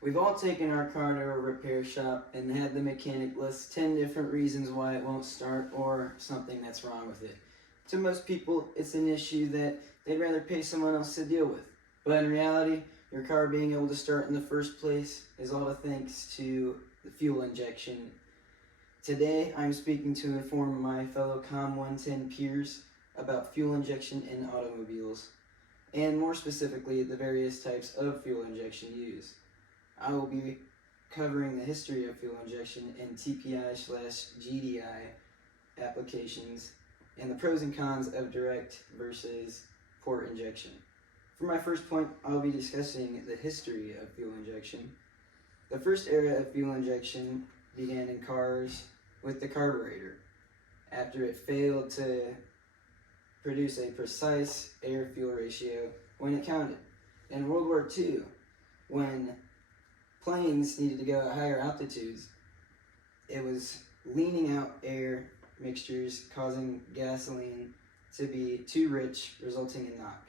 We've all taken our car to a repair shop and had the mechanic list 10 different reasons why it won't start or something that's wrong with it. To most people, it's an issue that they'd rather pay someone else to deal with. But in reality, your car being able to start in the first place is all thanks to the fuel injection. Today, I'm speaking to inform my fellow Comm 110 peers about fuel injection in automobiles, and more specifically, the various types of fuel injection used. I will be covering the history of fuel injection in TPI/GDI applications and the pros and cons of direct versus port injection. For my first point, I'll be discussing the history of fuel injection. The first era of fuel injection began in cars with the carburetor, after it failed to produce a precise air-fuel ratio when it counted. In World War II, when planes needed to go at higher altitudes, it was leaning out air mixtures causing gasoline to be too rich, resulting in knock.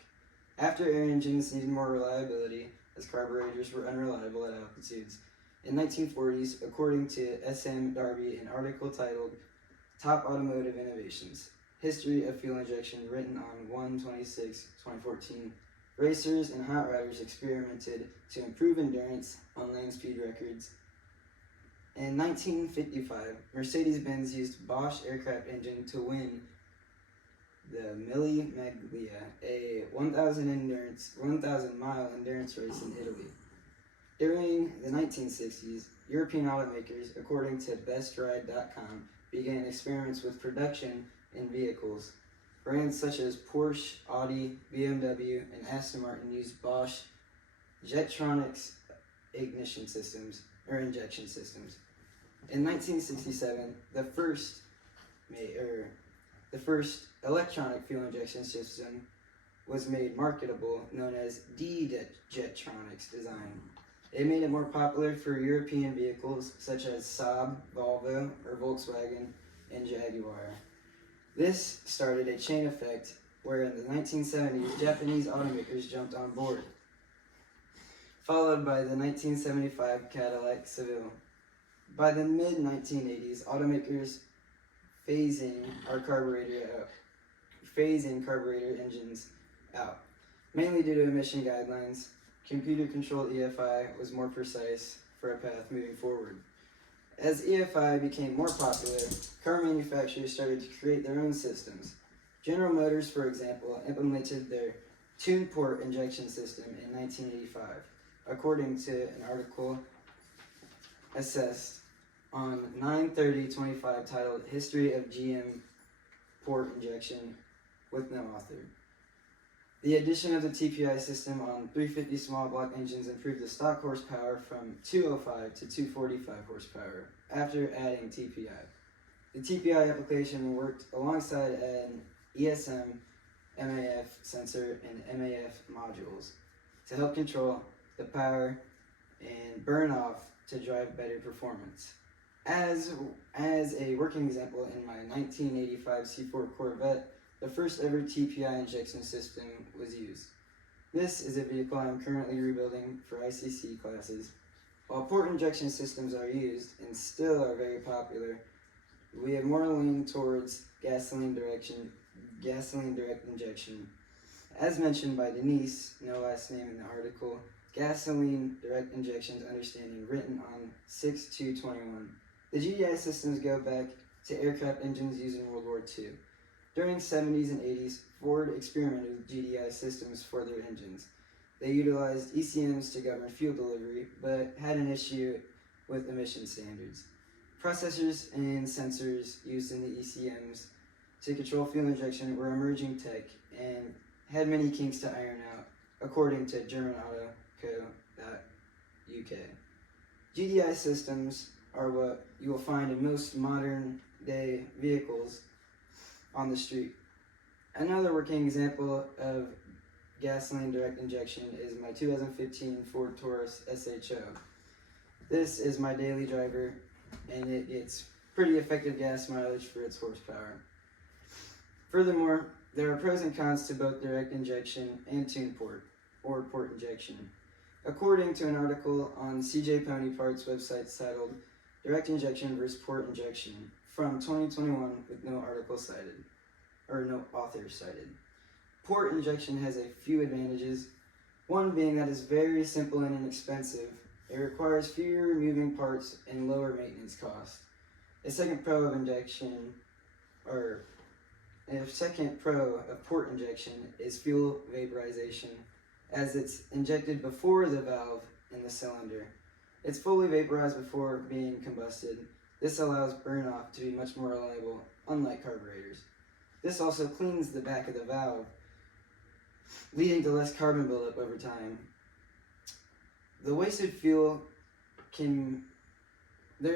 After air engines needed more reliability, as carburetors were unreliable at altitudes, in 1940s, according to S.M. Darby, an article titled Top Automotive Innovations, History of Fuel Injection, written on 1/26/2014, racers and hot rodders experimented to improve endurance on land speed records. In 1955, Mercedes-Benz used Bosch aircraft engine to win the Mille Miglia, a 1,000-mile endurance race in Italy. During the 1960s, European automakers, according to BestRide.com, began experiments with production in vehicles. Brands such as Porsche, Audi, BMW, and Aston Martin used Bosch Jetronics injection systems. In 1967, the first electronic fuel injection system was made marketable, known as D-Jetronics design. It made it more popular for European vehicles such as Saab, Volvo, or Volkswagen, and Jaguar. This started a chain effect where in the 1970s, Japanese automakers jumped on board, followed by the 1975 Cadillac Seville. By the mid-1980s, automakers phasing carburetor engines out, mainly due to emission guidelines. Computer-controlled EFI was more precise for a path moving forward. As EFI became more popular, car manufacturers started to create their own systems. General Motors, for example, implemented their tuned port injection system in 1985, according to an article assessed on 9/30/25 titled History of GM Port Injection with no author. The addition of the TPI system on 350 small block engines improved the stock horsepower from 205 to 245 horsepower after adding TPI. The TPI application worked alongside an ESM, MAF sensor, and MAF modules to help control the power and burn off to drive better performance. As a working example, in my 1985 C4 Corvette, the first ever TPI injection system was used. This is a vehicle I'm currently rebuilding for ICC classes. While port injection systems are used and still are very popular, we have more lean towards gasoline direct injection. As mentioned by Denise, no last name in the article, gasoline direct injection's understanding written on 6/2/21. The GDI systems go back to aircraft engines used in World War II. During the 70s and 80s, Ford experimented with GDI systems for their engines. They utilized ECMs to govern fuel delivery, but had an issue with emission standards. Processors and sensors used in the ECMs to control fuel injection were emerging tech and had many kinks to iron out, according to GermanAutoCo.uk. GDI systems are what you will find in most modern day vehicles on the street. Another working example of gasoline direct injection is my 2015 Ford Taurus SHO. This is my daily driver, and it gets pretty effective gas mileage for its horsepower. Furthermore, there are pros and cons to both direct injection and tuned port, or port injection. according to an article on CJ Pony Parts website titled Direct Injection versus Port Injection from 2021 with no article cited, or no author cited. Port injection has a few advantages, one being that it's very simple and inexpensive. It requires fewer moving parts and lower maintenance costs. A second pro of port injection is fuel vaporization, as it's injected before the valve in the cylinder. It's fully vaporized before being combusted. This allows burn-off to be much more reliable, unlike carburetors. This also cleans the back of the valve, leading to less carbon buildup over time. There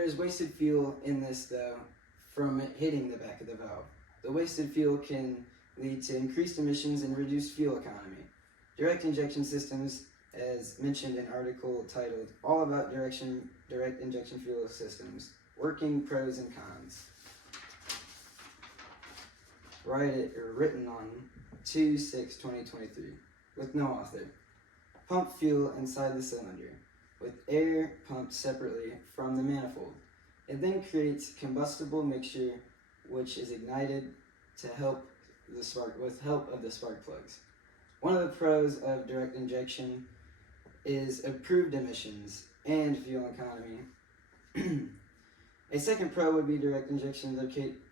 is wasted fuel in this though from it hitting the back of the valve. The wasted fuel can lead to increased emissions and reduced fuel economy. Direct injection systems, as mentioned in an article titled All About Direct Injection Fuel Systems, Working Pros and Cons. Written on 2/6/2023 with no author. Pump fuel inside the cylinder with air pumped separately from the manifold. It then creates combustible mixture which is ignited with help of the spark plugs. One of the pros of direct injection is improved emissions and fuel economy. A second pro would be direct injection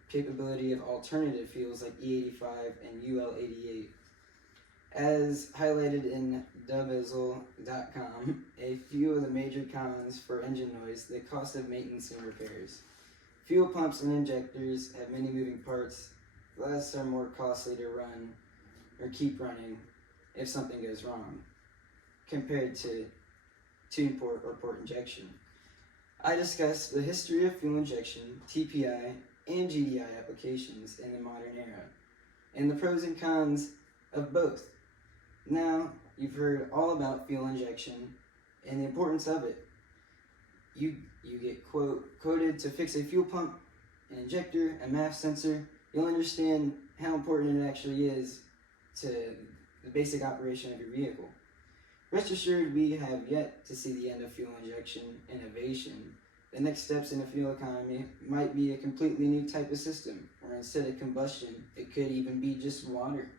capability of alternative fuels like E85 and UL88. As highlighted in Dubizzle.com, a few of the major cons for engine noise, the cost of maintenance and repairs. Fuel pumps and injectors have many moving parts, thus are more costly to run or keep running if something goes wrong, compared to tune port or port injection. I discussed the history of fuel injection, TPI, and GDI applications in the modern era, and the pros and cons of both. Now, you've heard all about fuel injection and the importance of it. You get quoted to fix a fuel pump, an injector, a MAF sensor. You'll understand how important it actually is to the basic operation of your vehicle. Rest assured, we have yet to see the end of fuel injection innovation. The next steps in the fuel economy might be a completely new type of system, or instead of combustion, it could even be just water.